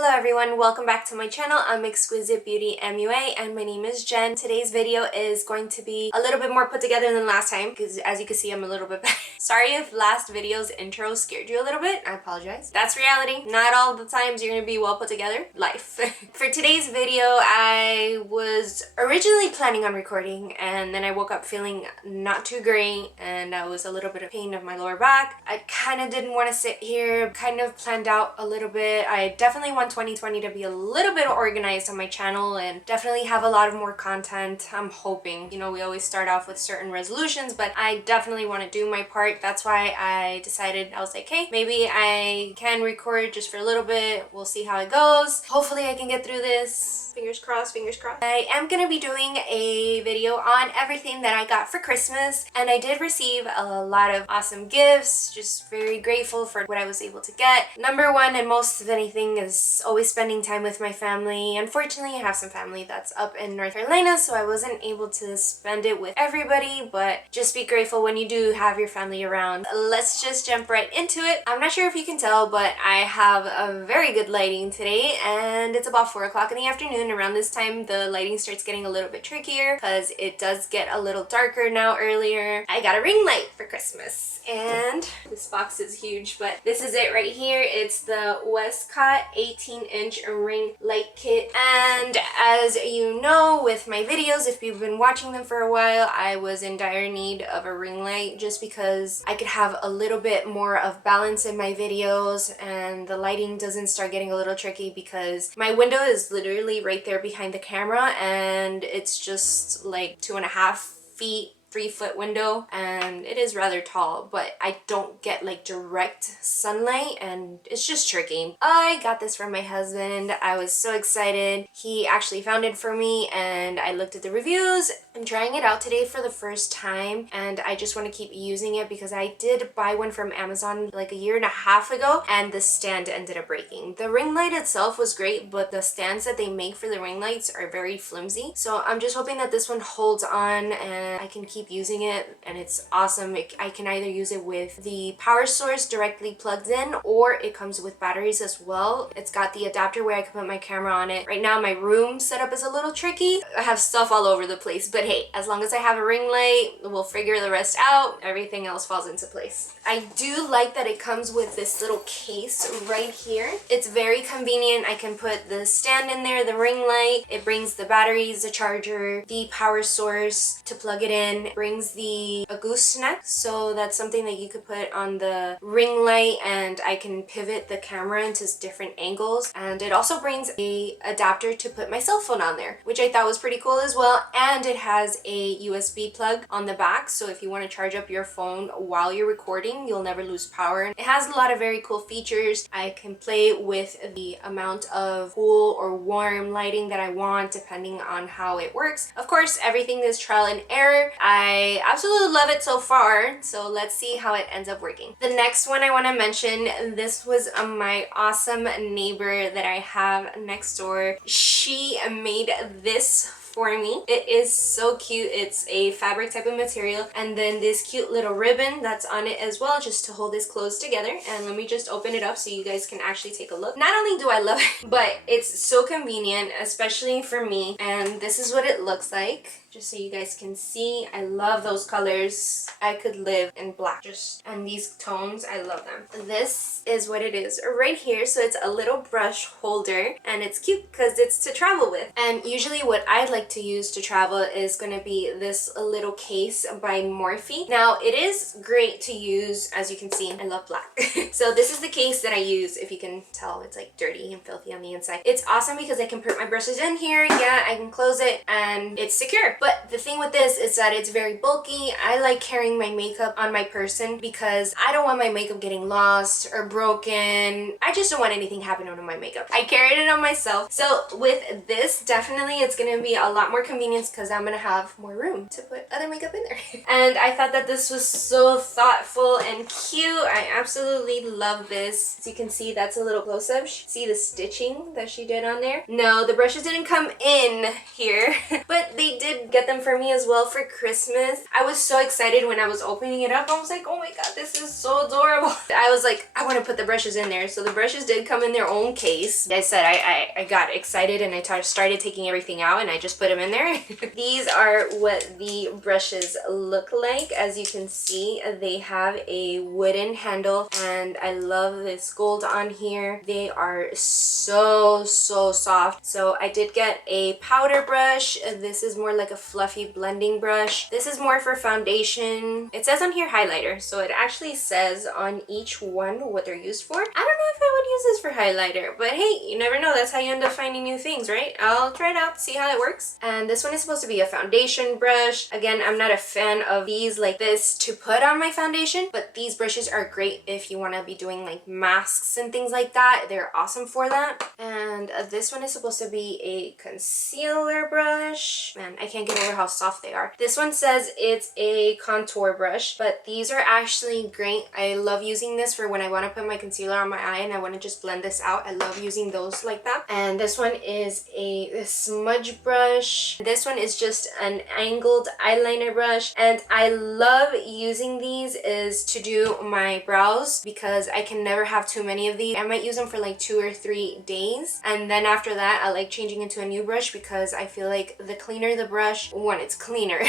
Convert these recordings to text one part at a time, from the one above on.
Hello everyone, welcome back to my channel. I'm Exquisite Beauty MUA and my name is Jen. Today's video is going to be a little bit more put together than last time because as you can see I'm a little bit better. Sorry if last video's intro scared you a little bit, I apologize. That's reality. Not all the times you're gonna be well put together. Life. For today's video, I was originally planning on recording and then I woke up feeling not too great and I was a little bit of pain of my lower back. I kind of didn't want to sit here, kind of planned out a little bit. I definitely want 2020 to be a little bit organized on my channel and definitely have a lot of more content. I'm hoping. You know, we always start off with certain resolutions, but I definitely want to do my part. That's why I decided, I was like, hey, maybe I can record just for a little bit. We'll see how it goes. Hopefully I can get through this. Fingers crossed, fingers crossed. I am gonna be doing a video on everything that I got for Christmas, and I did receive a lot of awesome gifts. Just very grateful for what I was able to get. Number one and most of anything is always spending time with my family. Unfortunately, I have some family that's up in North Carolina, so I wasn't able to spend it with everybody, but just be grateful when you do have your family around. Let's just jump right into it. I'm not sure if you can tell, but I have a very good lighting today, and it's about 4 o'clock in the afternoon. Around this time, the lighting starts getting a little bit trickier because it does get a little darker now earlier. I got a ring light for Christmas, and this box is huge, but this is it right here. It's the Westcott 18-inch ring light kit, and as you know with my videos, if you've been watching them for a while, I was in dire need of a ring light just because I could have a little bit more of balance in my videos and the lighting doesn't start getting a little tricky because my window is literally right there behind the camera and it's just like 2.5 feet, 3-foot window, and it is rather tall, but I don't get like direct sunlight and it's just tricky. I got this from my husband. I was so excited. He actually found it for me and I looked at the reviews. I'm trying it out today for the first time and I just want to keep using it because I did buy one from Amazon like 1.5 years ago and the stand ended up breaking. The ring light itself was great, but the stands that they make for the ring lights are very flimsy. So I'm just hoping that this one holds on and I can keep using it, and it's awesome. I can either use it with the power source directly plugged in or it comes with batteries as well. It's got the adapter where I can put my camera on it. Right now my room setup is a little tricky. I have stuff all over the place, but hey, as long as I have a ring light, we'll figure the rest out. Everything else falls into place. I do like that it comes with this little case right here. It's very convenient. I can put the stand in there, the ring light. It brings the batteries, the charger, the power source to plug it in. It brings a gooseneck, so that's something that you could put on the ring light and I can pivot the camera into different angles. And it also brings a adapter to put my cell phone on there, which I thought was pretty cool as well. And it has a USB plug on the back, so if you want to charge up your phone while you're recording, you'll never lose power. It has a lot of very cool features. I can play with the amount of cool or warm lighting that I want depending on how it works. Of course, everything is trial and error. I absolutely love it so far, so let's see how it ends up working. The next one I want to mention, this was my awesome neighbor that I have next door. She made this for me. It is so cute. It's a fabric type of material and then this cute little ribbon that's on it as well, just to hold this clothes together. And let me just open it up so you guys can actually take a look. Not only do I love it, but it's so convenient, especially for me. And this is what it looks like, just so you guys can see. I love those colors. I could live in black, and these tones, I love them. This is what it is right here. So it's a little brush holder and it's cute because it's to travel with. And usually what I like to use to travel is going to be this little case by Morphe. Now it is great to use, as you can see, I love black. So this is the case that I use. If you can tell, it's like dirty and filthy on the inside. It's awesome because I can put my brushes in here. Yeah, I can close it and it's secure. But the thing with this is that it's very bulky. I like carrying my makeup on my person because I don't want my makeup getting lost or broken. I just don't want anything happening to my makeup. I carried it on myself. So with with this, definitely it's gonna be a lot more convenience because I'm gonna have more room to put other makeup in there. And I thought that this was so thoughtful and cute. I absolutely love this. As you can see, that's a little close-up. See the stitching that she did on there? No, the brushes didn't come in here, but they did get them for me as well for Christmas. I was so excited when I was opening it up. I was like, oh my god, this is so adorable. I was like, I want to put the brushes in there. So the brushes did come in their own case. I said I got excited and I started taking everything out and I just put them in there. These are what the brushes look like. As you can see, they have a wooden handle and I love this gold on here. They are so soft. So I did get a powder brush. This is more like a fluffy blending brush. This is more for foundation. It says on here highlighter, so it actually says on each one what they're used for. I don't know if I would use this for highlighter, but hey, you never know. That's how you end up finding new things, right? I'll try it out, see how it works. And this one is supposed to be a foundation brush. Again, I'm not a fan of these like this to put on my foundation, but these brushes are great if you want to be doing like masks and things like that. They're awesome for that. And this one is supposed to be a concealer brush. Man, I can't get over how soft they are. This one says it's a contour brush, but these are actually great. I love using this for when I want to put my concealer on my eye and I want to just blend this out. I love using those like that. And this one is a smudge brush. This one is just an angled eyeliner brush, and I love using these is to do my brows because I can never have too many of these. I might use them for like 2 or 3 days, and then after that I like changing into a new brush because I feel like the cleaner the brush, one, it's cleaner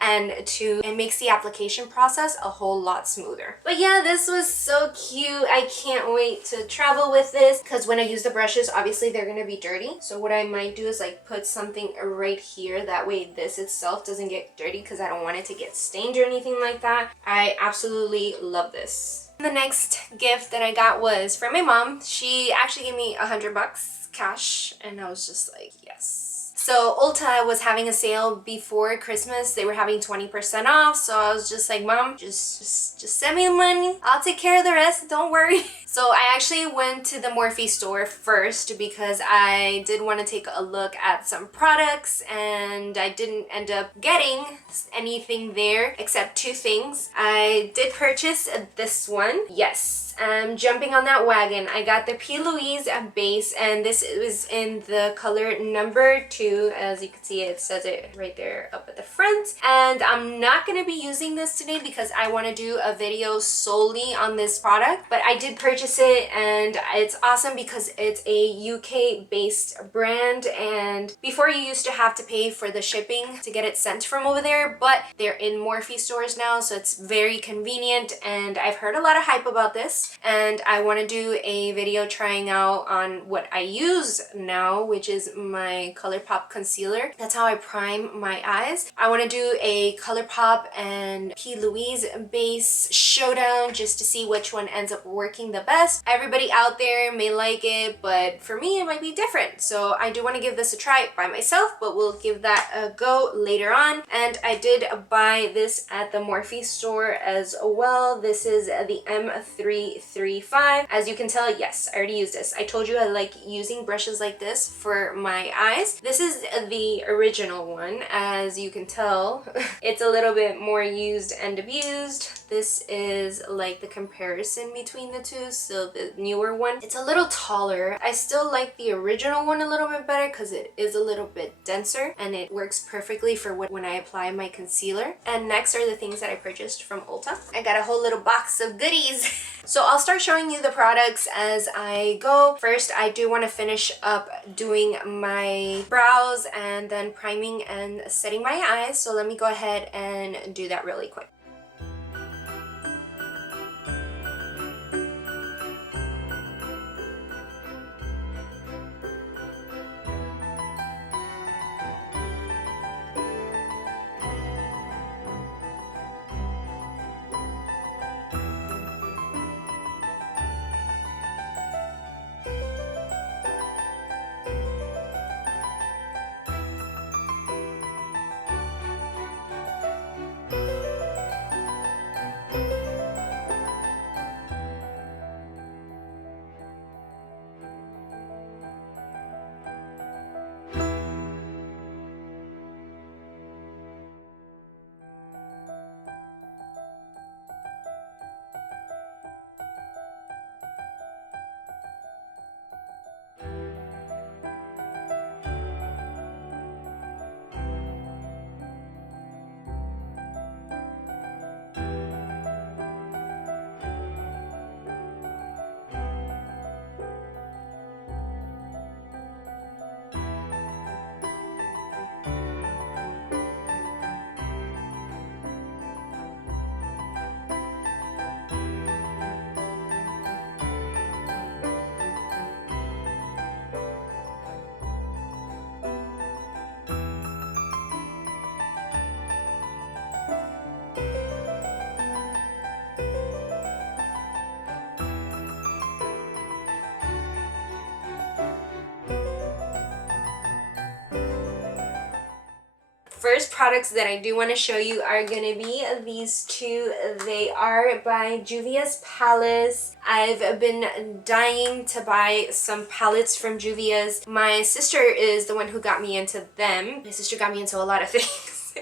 and two, it makes the application process a whole lot smoother. But yeah, this was so cute. I can't wait to travel with this because when I use the brushes, obviously they're gonna be dirty. So what I might do is like put something right here, that way this itself doesn't get dirty because I don't want it to get stained or anything like that. I absolutely love this. The next gift that I got was from my mom. She actually gave me $100 cash and I was just like, yes. So Ulta was having a sale before Christmas. They were having 20% off. So I was just like, Mom, just send me the money. I'll take care of the rest. Don't worry. So I actually went to the Morphe store first because I did want to take a look at some products and I didn't end up getting anything there except 2 things. I did purchase this one. Yes. I'm jumping on that wagon. I got the P. Louise base and this was in the color number 2. As you can see, it says it right there up at the front. And I'm not going to be using this today because I want to do a video solely on this product. But I did purchase it and it's awesome because it's a UK based brand, and before you used to have to pay for the shipping to get it sent from over there, but they're in Morphe stores now, so it's very convenient. And I've heard a lot of hype about this and I want to do a video trying out on what I use now, which is my ColourPop concealer. That's how I prime my eyes. I want to do a ColourPop and P. Louise base showdown just to see which one ends up working the best. Everybody out there may like it, but for me it might be different. So I do want to give this a try by myself, but we'll give that a go later on. And I did buy this at the Morphe store as well. This is the M335. As you can tell, yes, I already used this. I told you I like using brushes like this for my eyes. This is the original one. As you can tell, it's a little bit more used and abused. This is like the comparison between the two. So the newer one, it's a little taller. I still like the original one a little bit better because it is a little bit denser and it works perfectly for when I apply my concealer. And next are the things that I purchased from Ulta. I got a whole little box of goodies. So I'll start showing you the products as I go. First, I do want to finish up doing my brows and then priming and setting my eyes. So let me go ahead and do that really quick. first products that I do want to show you are gonna be these two. They are by Juvia's palettes. I've been dying to buy some palettes from Juvia's. My sister is the one who got me into them. My sister got me into a lot of things.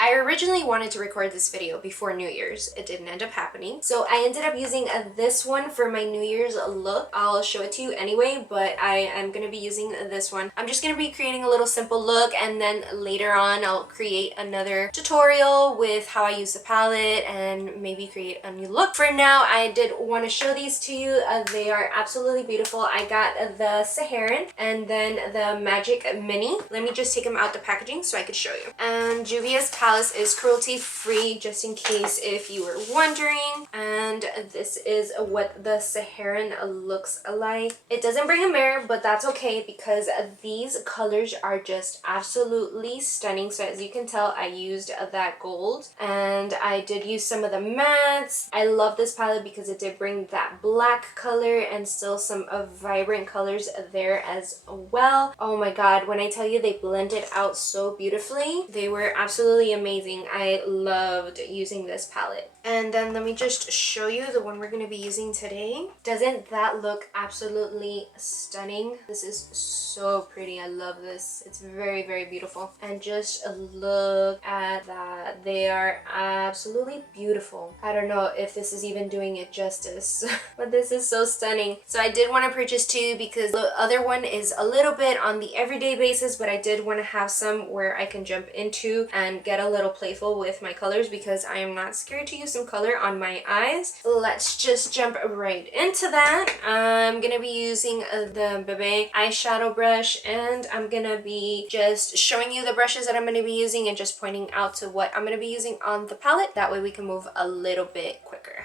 I originally wanted to record this video before New Year's. It didn't end up happening. So I ended up using this one for my New Year's look. I'll show it to you anyway, but I am going to be using this one. I'm just going to be creating a little simple look, and then later on I'll create another tutorial with how I use the palette and maybe create a new look. For now, I did want to show these to you. They are absolutely beautiful. I got the Saharan and then the Magic Mini. Let me just take them out the packaging so I could show you. And Juvia's palette is cruelty free, just in case if you were wondering. And this is what the Saharan looks like. It doesn't bring a mirror, but that's okay because these colors are just absolutely stunning. So as you can tell, I used that gold and I did use some of the mattes. I love this palette because it did bring that black color and still some vibrant colors there as well. Oh my god, when I tell you they blended out so beautifully, they were absolutely amazing. I loved using this palette. And then let me just show you the one we're going to be using today. Doesn't that look absolutely stunning? This is so pretty. I love this. It's very, very beautiful. And just look at that. They are absolutely beautiful. I don't know if this is even doing it justice, but this is so stunning. So I did want to purchase two because the other one is a little bit on the everyday basis, but I did want to have some where I can jump into and get a little playful with my colors because I am not scared to use some color on my eyes. Let's just jump right into that. I'm gonna be using the Bebe eyeshadow brush, and I'm gonna be just showing you the brushes that I'm gonna be using and just pointing out to what I'm gonna be using on the palette. That way we can move a little bit quicker.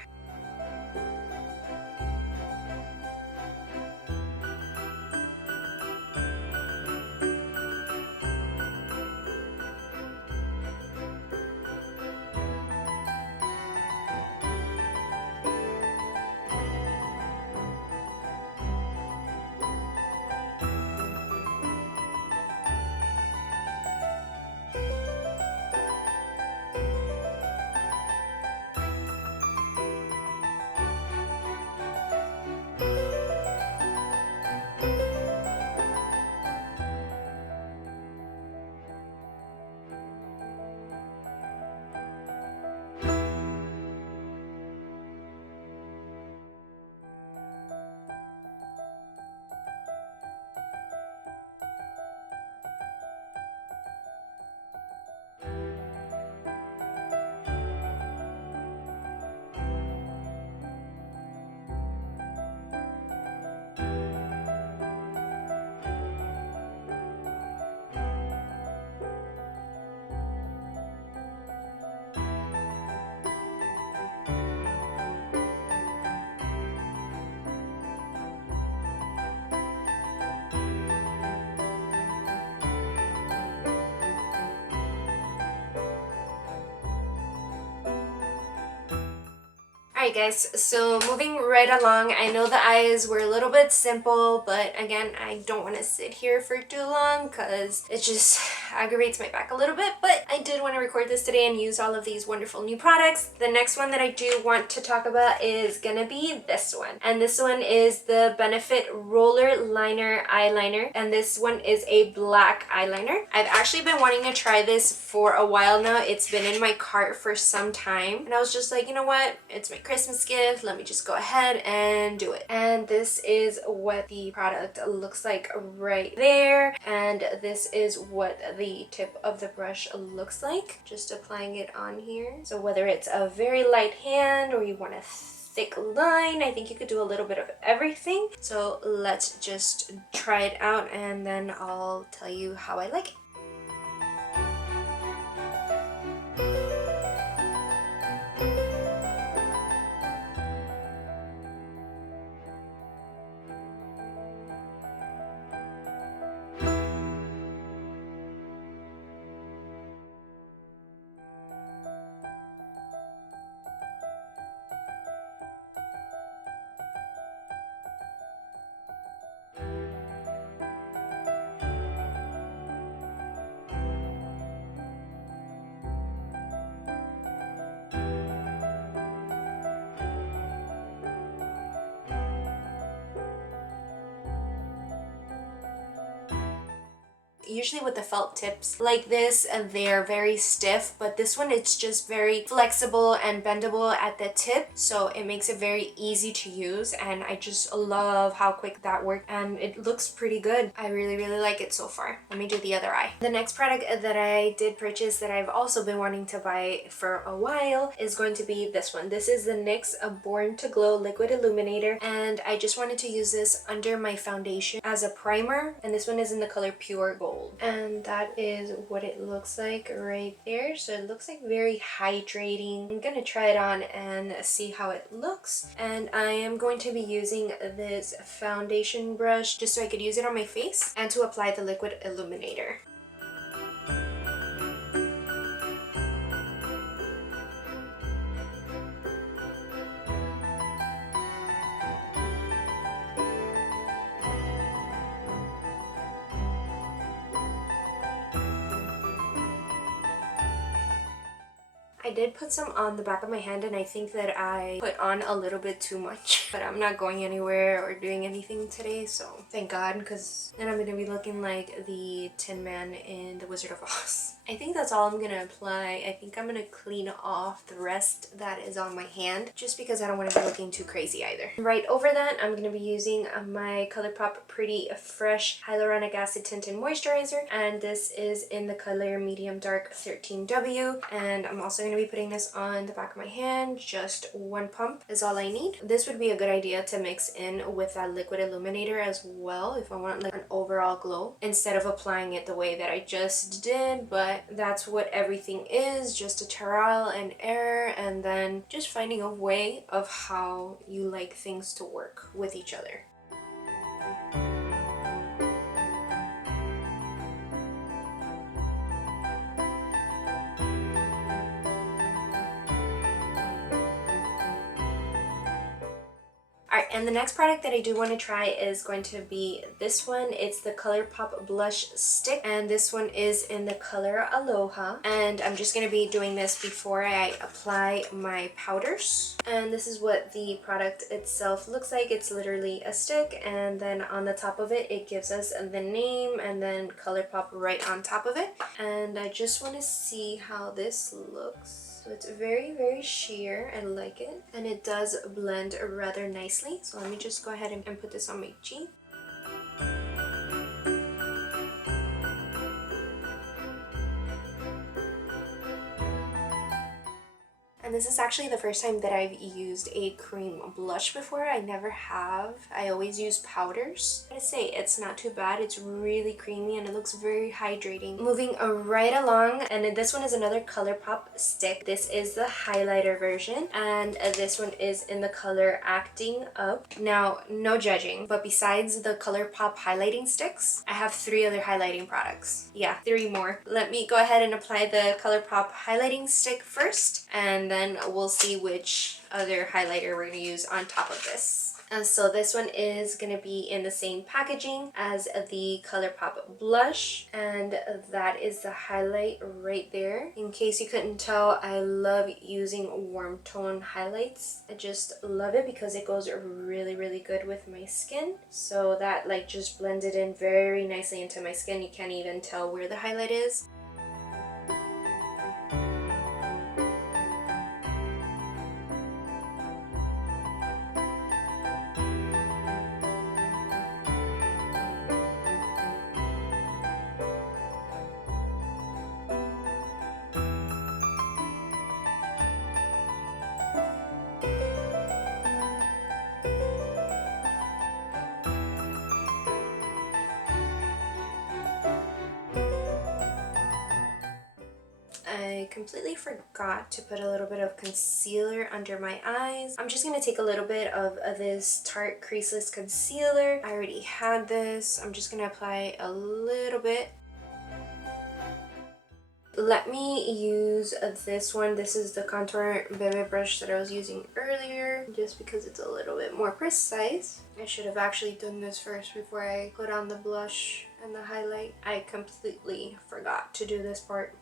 Alright guys, so moving right along, I know the eyes were a little bit simple, but again, I don't want to sit here for too long because it just aggravates my back a little bit, but I did want to record this today and use all of these wonderful new products. The next one that I do want to talk about is gonna be this one, and this one is the Benefit Roller Liner Eyeliner, and this one is a black eyeliner. I've actually been wanting to try this for a while now. It's been in my cart for some time, and I was just like, you know what, it's my Christmas gift, let me just go ahead and do it. And this is what the product looks like right there, and this is what the tip of the brush looks like, just applying it on here. So whether it's a very light hand or you want a thick line, I think you could do a little bit of everything. So let's just try it out and then I'll tell you how I like it. usually with the felt tips like this, they're very stiff, but this one, it's just very flexible and bendable at the tip, so it makes it very easy to use, and I just love how quick that worked, and it looks pretty good. I really like it so far. Let me do the other eye. The next product that I did purchase that I've also been wanting to buy for a while is going to be this one. This is the NYX Born to Glow Liquid Illuminator, and I just wanted to use this under my foundation as a primer, and this one is in the color Pure Gold, and that is what it looks like right there. So it looks like very hydrating. I'm gonna try it on and see how it looks, and I am going to be using this foundation brush just so I could use it on my face and to apply the liquid illuminator. I did put some on the back of my hand, and I think that I put on a little bit too much, but I'm not going anywhere or doing anything today, so thank God, because then I'm going to be looking like the Tin Man in The Wizard of Oz. I think that's all I'm going to apply. I think I'm going to clean off the rest that is on my hand, just because I don't want to be looking too crazy either. Right over that, I'm going to be using my ColourPop Pretty Fresh Hyaluronic Acid Tinted Moisturizer, and this is in the color Medium Dark 13W, and I'm also going to be putting this on the back of my hand. Just one pump is all I need. This would be a good idea to mix in with that liquid illuminator as well if I want like an overall glow, instead of applying it the way that I just did. But that's what everything is, just a trial and error, and then just finding a way of how you like things to work with each other. Alright, and the next product that I do want to try is going to be this one. It's the ColourPop Blush Stick, and this one is in the color Aloha. And I'm just going to be doing this before I apply my powders. And this is what the product itself looks like. It's literally a stick, and then on the top of it, it gives us the name and then ColourPop right on top of it. And I just want to see how this looks. So it's very sheer. I like it, and it does blend rather nicely. So let me just go ahead and put this on my cheek. And this is actually the first time that I've used a cream blush before. I never have. I always use powders. I gotta say, it's not too bad. It's really creamy and it looks very hydrating. Moving right along, and this one is another ColourPop stick. This is the highlighter version, and this one is in the color Acting Up. Now, no judging, but besides the ColourPop highlighting sticks, I have 3 other highlighting products. Yeah, 3 more. Let me go ahead and apply the ColourPop highlighting stick first, and then we'll see which other highlighter we're going to use on top of this. So this one is going to be in the same packaging as the ColourPop blush, and that is the highlight right there. In case you couldn't tell, I love using warm tone highlights. I just love it because it goes really good with my skin. So that like just blended in very nicely into my skin. You can't even tell where the highlight is. I completely forgot to put a little bit of concealer under my eyes. I'm just going to take a little bit of this Tarte Creaseless Concealer. I already had this. I'm just going to apply a little bit. Let me use this one. This is the contour Bebe brush that I was using earlier, just because it's a little bit more precise. I should have actually done this first before I put on the blush and the highlight. I completely forgot to do this part.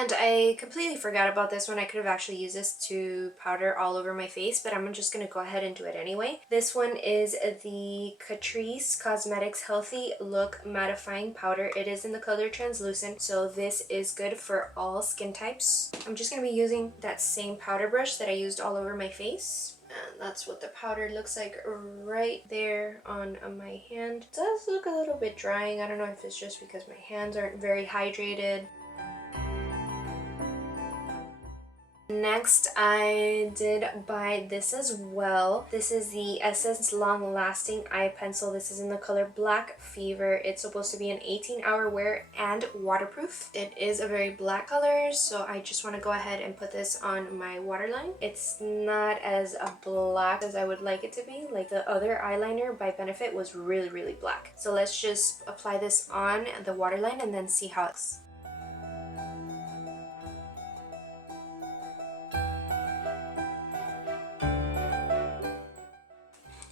And I completely forgot about this one. I could have actually used this to powder all over my face, but I'm just going to go ahead and do it anyway. This one is the Catrice Cosmetics Healthy Look Mattifying Powder. It is in the color translucent, so this is good for all skin types. I'm just going to be using that same powder brush that I used all over my face. And that's what the powder looks like right there on my hand. It does look a little bit drying. I don't know if it's just because my hands aren't very hydrated. Next, I did buy this as well. This is the Essence Long Lasting Eye Pencil. This is in the color Black Fever. It's supposed to be an 18-hour wear and waterproof. It is a very black color, so I just want to go ahead and put this on my waterline. It's not as black as I would like it to be. Like the other eyeliner by Benefit was really, really black. So let's just apply this on the waterline and then see how it looks.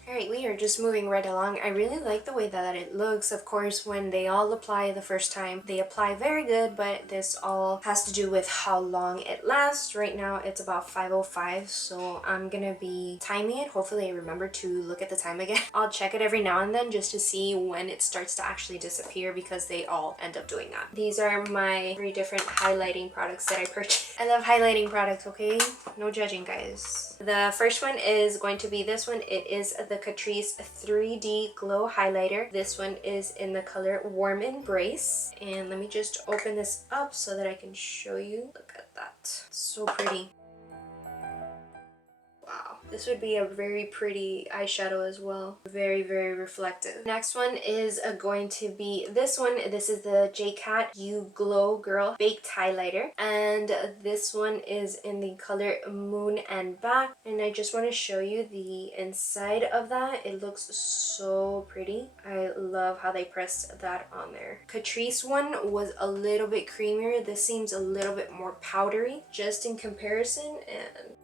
Alright, we are just moving right along. I really like the way that it looks. Of course, when they all apply the first time, they apply very good, but this all has to do with how long it lasts. Right now, it's about 5:05, so I'm gonna be timing it. Hopefully, I remember to look at the time again. I'll check it every now and then just to see when it starts to actually disappear because they all end up doing that. These are my 3 different highlighting products that I purchased. I love highlighting products, okay? No judging, guys. The first one is going to be this one. It is the Catrice 3D Glow Highlighter. This one is in the color Warm Embrace. And let me just open this up so that I can show you. Look at that. So pretty. Wow, this would be a very pretty eyeshadow as well. Very, very reflective. Next one is going to be this one. This is the J.Cat You Glow Girl Baked Highlighter. And this one is in the color Moon and Back. And I just want to show you the inside of that. It looks so pretty. I love how they pressed that on there. Catrice one was a little bit creamier. This seems a little bit more powdery just in comparison. And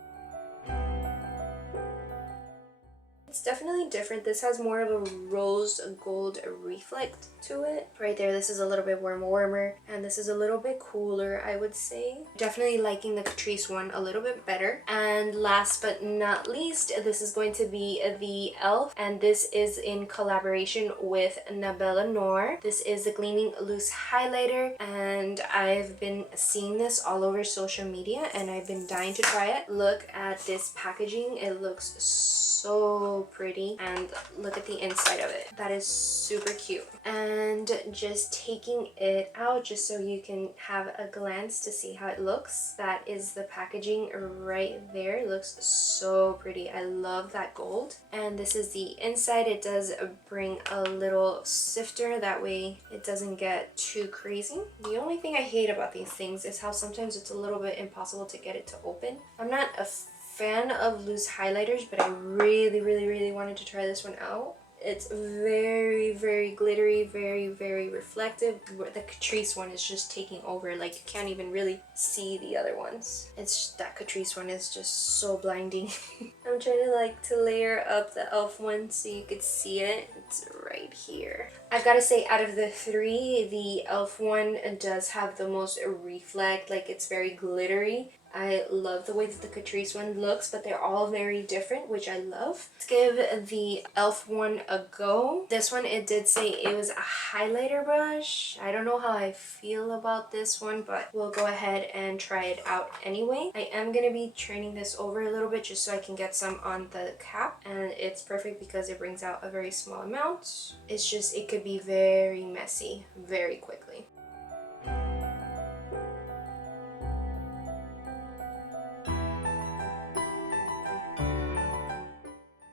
it's definitely different. This has more of a rose gold reflect to it. Right there, this is a little bit warmer, and this is a little bit cooler, I would say. Definitely liking the Catrice one a little bit better. And last but not least, this is going to be the e.l.f. and this is in collaboration with Nabela Noor. This is the Gleaming Loose Highlighter, and I've been seeing this all over social media, and I've been dying to try it. Look at this packaging. It looks so pretty, and look at the inside of it. That is super cute. And just taking it out just so you can have a glance to see how it looks. That is the packaging right there. It looks so pretty. I love that gold. And this is the inside. It does bring a little sifter, that way it doesn't get too crazy. The only thing I hate about these things is how sometimes it's a little bit impossible to get it to open. I'm not a fan of loose highlighters, but I really wanted to try this one out. It's very, very glittery, very reflective. The Catrice one is just taking over. Like, you can't even really see the other ones. It's that Catrice one is just so blinding. I'm trying to layer up the e.l.f. one so you could see it. It's right here. I've got to say, out of the 3, the e.l.f. one does have the most reflect. Like, it's very glittery. I love the way that the Catrice one looks, but they're all very different, which I love. Let's give the e.l.f. one a go. This one, it did say it was a highlighter brush. I don't know how I feel about this one, but we'll go ahead and try it out anyway. I am going to be turning this over a little bit just so I can get some on the cap, and it's perfect because it brings out a very small amount. It's just, it could be very messy very quickly.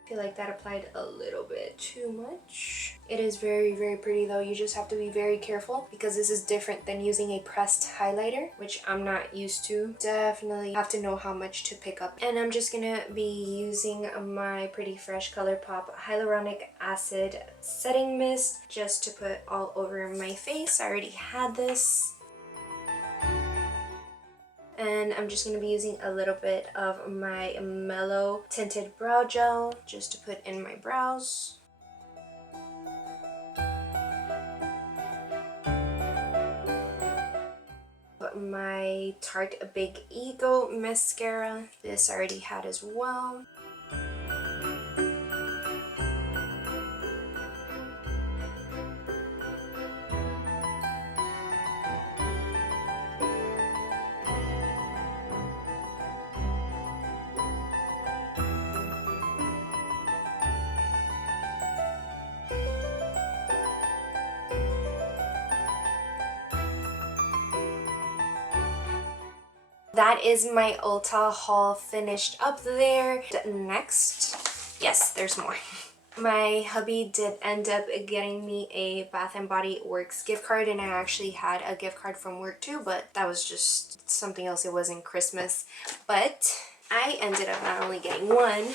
I feel like that applied a little bit too much. It is very pretty though. You just have to be very careful because this is different than using a pressed highlighter, which I'm not used to. Definitely have to know how much to pick up. And I'm just gonna be using my Pretty Fresh ColourPop Hyaluronic Acid Setting Mist just to put all over my face. I already had this. And I'm just going to be using a little bit of my Mellow Tinted Brow Gel just to put in my brows. my Tarte Big Ego mascara. This I already had as well. That is my Ulta haul finished up there. Next, yes, there's more. My hubby did end up getting me a Bath & Body Works gift card, and I actually had a gift card from work too, but that was just something else. It wasn't Christmas. But I ended up not only getting one,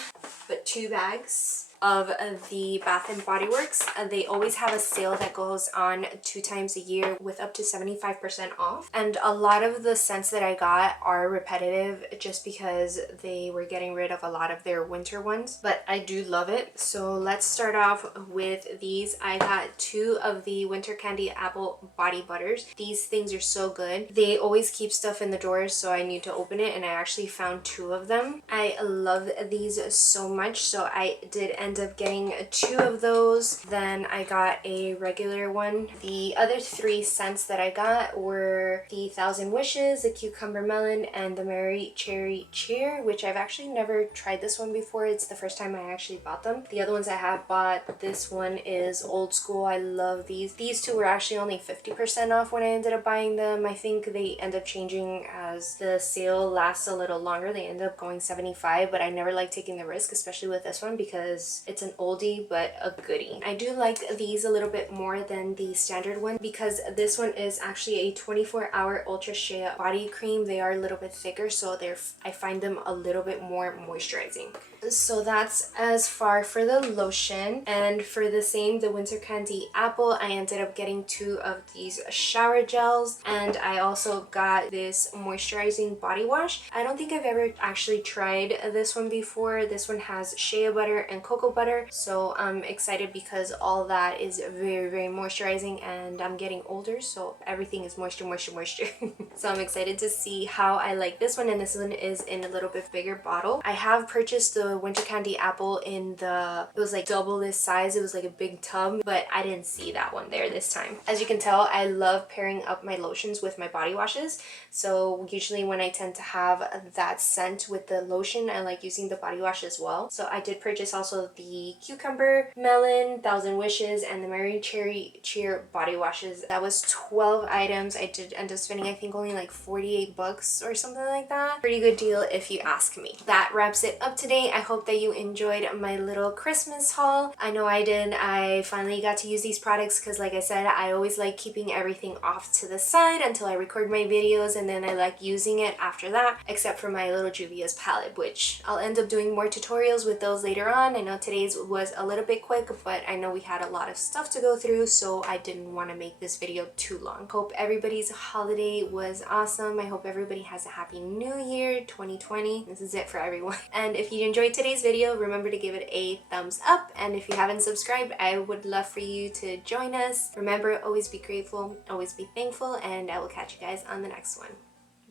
but 2 bags of the Bath & Body Works. They always have a sale that goes on 2 times a year with up to 75% off. And a lot of the scents that I got are repetitive just because they were getting rid of a lot of their winter ones. But I do love it. So let's start off with these. I got 2 of the Winter Candy Apple Body Butters. These things are so good. They always keep stuff in the drawers, so I need to open it, and I actually found 2 of them. I love these so much, so I did end up getting 2 of those. Then I got a regular one. The other 3 scents that I got were the Thousand Wishes, the Cucumber Melon, and the Mary Cherry Cheer, which I've actually never tried this one before. It's the first time I actually bought them. The other ones I have bought, this one is Old School. I love these. These 2 were actually only 50% off when I ended up buying them. I think they end up changing as the sale lasts a little longer. They end up going 75, but I never like taking the risk, especially with this one, because it's an oldie but a goodie. I do like these a little bit more than the standard one because this one is actually a 24-hour Ultra Shea body cream. They are a little bit thicker, so I find them a little bit more moisturizing. So that's as far for the lotion. And for the same, the Winter Candy Apple, I ended up getting 2 of these shower gels, and I also got this moisturizing body wash. I don't think I've ever actually tried this one before. This one has shea butter and cocoa butter, so I'm excited because all that is very, very moisturizing, and I'm getting older, so everything is moisture, moisture, moisture. So I'm excited to see how I like this one, and this one is in a little bit bigger bottle. I have purchased the Winter Candy Apple in it was like double this size. It was like a big tub, but I didn't see that one there this time. As you can tell, I love pairing up my lotions with my body washes. So usually when I tend to have that scent with the lotion, I like using the body wash as well. So I did purchase also the Cucumber Melon, Thousand Wishes, and the Mary Cherry Cheer body washes. That was 12 items. I did end up spending, I think, only like 48 bucks or something like that. Pretty good deal if you ask me. That wraps it up today. I hope that you enjoyed my little Christmas haul. I know I did. I finally got to use these products because, like I said, I always like keeping everything off to the side until I record my videos, and then I like using it after that, except for my little Juvia's palette, which I'll end up doing more tutorials with those later on. I know today's was a little bit quick, but I know we had a lot of stuff to go through, so I didn't want to make this video too long. Hope everybody's holiday was awesome. I hope everybody has a happy new year 2020. This is it for everyone. And if you enjoyed today's video, remember to give it a thumbs up, and if you haven't subscribed, I would love for you to join us. Remember, always be grateful, always be thankful, and I will catch you guys on the next one.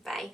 Bye.